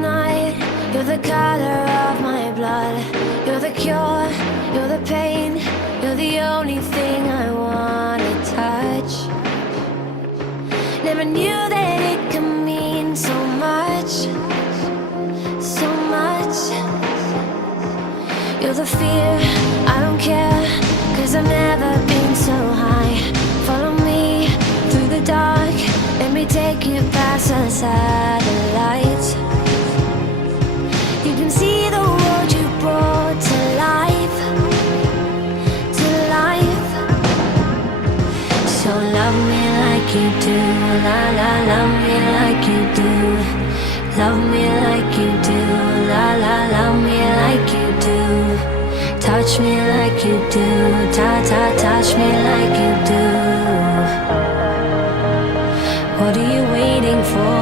night, you're the color of my blood. You're the cure, you're the pain, you're the only thing I wanna touch. Never knew that it could mean so much, so much. You're the fear, I don't care, 'cause I've never been so high. Follow me through the dark, let me take you past the satellites. You can see the world you brought to life, to life. So love me like you do, la la, love me like you do. Love me like you do, la la, love me like you do. Touch me like you do, ta ta, touch me like you do. What are you waiting for?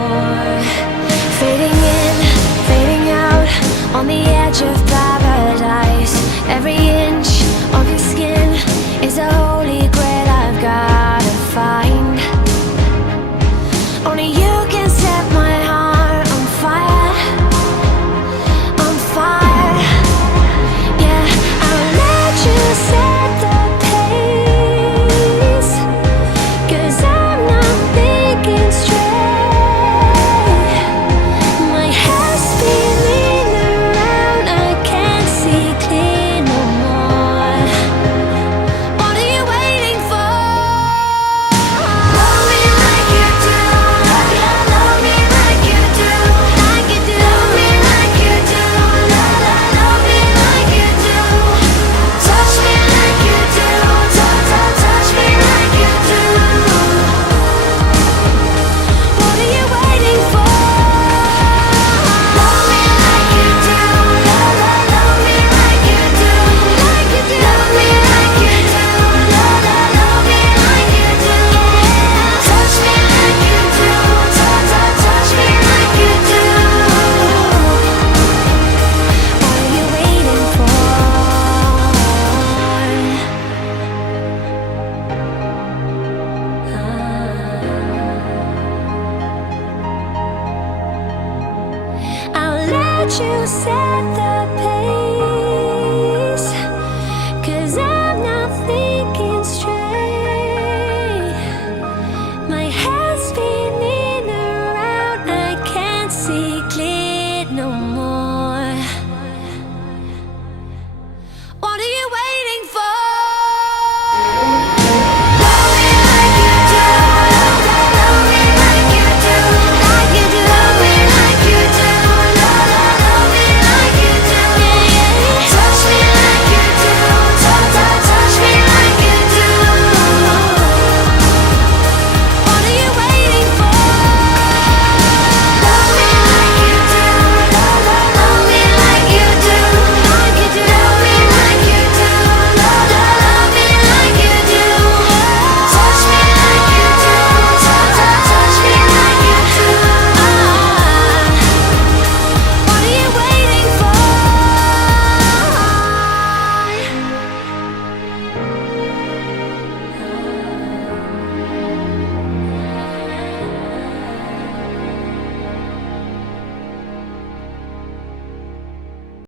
Fading in, fading out, on the edge of paradise. Every inch of your skin is a holy grail I've gotta find. Only you can set my heart on fire, on fire. Yeah, I'll let you set the pace, 'cause I'm not thinking straight. My head's spinning around, I can't see clear no more. What are you waiting for? Love me like you do, love me like you do, like you do. Love me like you do, la la, love me like you do. Touch me like you do, touch me like you do. What are you waiting for? Love me like you do, la la, love me like you do, like you do. Love me like you do, la la, love me like you do. Touch me like you do, touch me like you do. What are you waiting for? I'll let you set the pace.